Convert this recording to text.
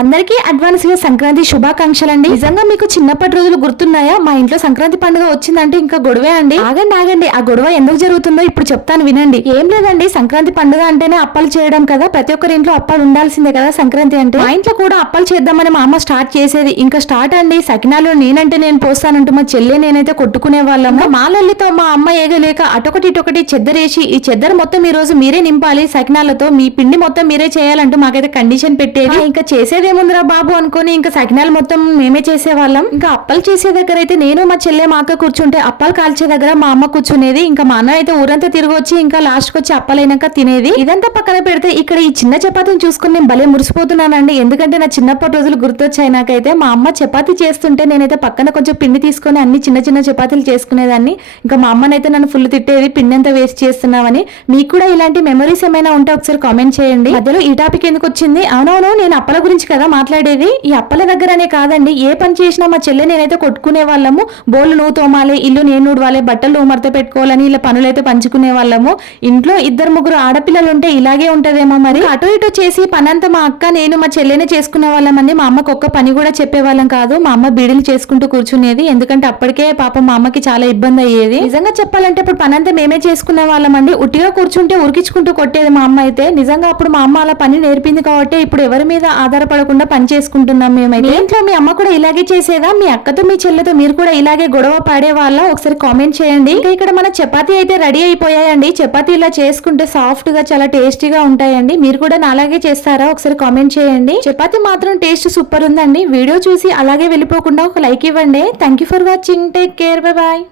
అందరికీ అడ్వాన్స్ గా సంక్రాంతి శుభాకాంక్షలండి. నిజంగా మీకు చిన్నప్పటి రోజులు గుర్తున్నాయా? మా ఇంట్లో సంక్రాంతి పండుగ వచ్చిందంటే ఇంకా గొడవే అండి. ఆగండి, ఆ గొడవ ఎందుకు జరుగుతుందో ఇప్పుడు చెప్తాను వినండి. ఏం లేదండి, సంక్రాంతి పండుగ అంటేనే అప్పాలు చేయడం కదా, ప్రతి ఒక్కరి ఇంట్లో అప్పాలు ఉండాల్సిందే కదా సంక్రాంతి అంటే. మా ఇంట్లో కూడా అప్పాలు చేద్దామని మా అమ్మ స్టార్ట్ చేసేది. ఇంకా స్టార్ట్ అండి, సకినాలు నేనంటే నేను పోస్తానంటూ మా చెల్లె నేనైతే కొట్టుకునే వాళ్ళము. మా లల్లితో మా అమ్మ ఏగలేక అటొకటి ఇటొకటి చెద్దరేసి ఈ చెద్దరు మొత్తం ఈ రోజు మీరే నింపాలి సకినాలతో, మీ పిండి మొత్తం మీరే చేయాలంటూ మాకైతే కండిషన్ పెట్టేది. ఇంకా చేసేదేముందిరా బాబు అనుకుని ఇంకా సకినాలు మొత్తం మేమే చేసేవాళ్ళం. ఇంకా అప్పాలు చేసే దగ్గర అయితే నేను మా చెల్లె మా అక్క కూర్చుంటే అప్పాలు కాల్చే దగ్గర మా అమ్మ కూర్చునేది. ఇంకా మా అన్న అయితే ఊరంతా తిరిగి వచ్చి ఇంకా లాస్ట్ కి వచ్చి అప్పాలైనాక తినేది. ఇదంతా పక్కన పెడితే ఇక్కడ ఈ చిన్న చపాతీని చూసుకుని నేను భలే మురిసిపోతున్నానండి. ఎందుకంటే నా చిన్నప్పటి రోజులు గుర్తొచ్చాయి నాకైతే. మా అమ్మ చపాతీ చేస్తుంటే నేనైతే పక్కన కొంచెం పిండి తీసుకొని అన్ని చిన్న చిన్న చపాతీలు చేసుకునేదాన్ని. ఇంకా మా అమ్మనైతే నన్ను ఫుల్ తిట్టేది, పిండి అంతా వేస్ట్ చేస్తున్నామని. మీకు కూడా ఇలాంటి మెమరీస్ ఏమైనా ఉంటే ఒకసారి కామెంట్ చేయండి. మధ్యలో ఈ టాపిక్ ఎందుకు వచ్చింది? అవునవును, నేను అప్పల గురించి కదా మాట్లాడేది. ఈ అప్పల దగ్గరనే కాదండి, ఏ పని చేసినా మా చెల్లె నేనైతే కొట్టుకునే వాళ్ళము. బోళ్ళు నువ్వు తోమాలి, ఇల్లు నేను ఊడవాలి, బట్టలు నువ్వు మడత పెట్టుకోవాలని ఇలా పనులైతే పంచుకునే వాళ్ళము. ఇంట్లో ఇద్దరు ముగ్గురు ఆడపిల్లలు ఉంటే ఇలాగే ఉంటదేమో మరి. అటు ఇటు చేసి పనంతా మా అక్క నేను మా చెల్లెనే చేసుకునే వాళ్ళమండి. మా అమ్మకు ఒక్క పని కూడా చెప్పేవాళ్ళం కాదు. మా అమ్మ బీడీలు చేసుకుంటూ కూర్చునేది. ఎందుకంటే అప్పటికే పాపం మా అమ్మకి చాలా ఇబ్బంది అయ్యేది. నిజంగా చెప్పాలంటే ఇప్పుడు పనంతా మేమే చేసుకునే వాళ్ళమండి. ఉట్టిగా కూర్చుంటే ఉరికించుకుంటూ కొట్టేది మా అమ్మ అయితే. నిజంగా అప్పుడు మా అమ్మ అలా పని నేర్పింది కాబట్టి ఇప్పుడు ఎవరి మీద ఆధారపడకుండా పని చేసుకుంటున్నాం మేమైతే. ఇంట్లో మీ అమ్మ కూడా ఇలాగే చేసేదా? మీ అక్కతో మీ చెల్లెతో మీరు కూడా ఇలాగే గొడవ పడే వాళ్ళ? ఒకసారి కామెంట్ చేయండి. ఇంకా ఇక్కడ మన చపాతీ అయితే రెడీ అయిపోయాయండి. చపాతీ ఇలా చేసుకుంటే సాఫ్ట్ గా చాలా టేస్టీగా ఉంటాయండి. మీరు కూడా అలాగే చేస్తారా? ఒకసారి కామెంట్ చేయండి. చపాతీ మాత్రం టేస్ట్ సూపర్ ఉందండి. వీడియో చూసి అలాగే వెళ్ళిపోకుండా ఒక లైక్ ఇవ్వండి. Thank you for watching. Take care, bye bye.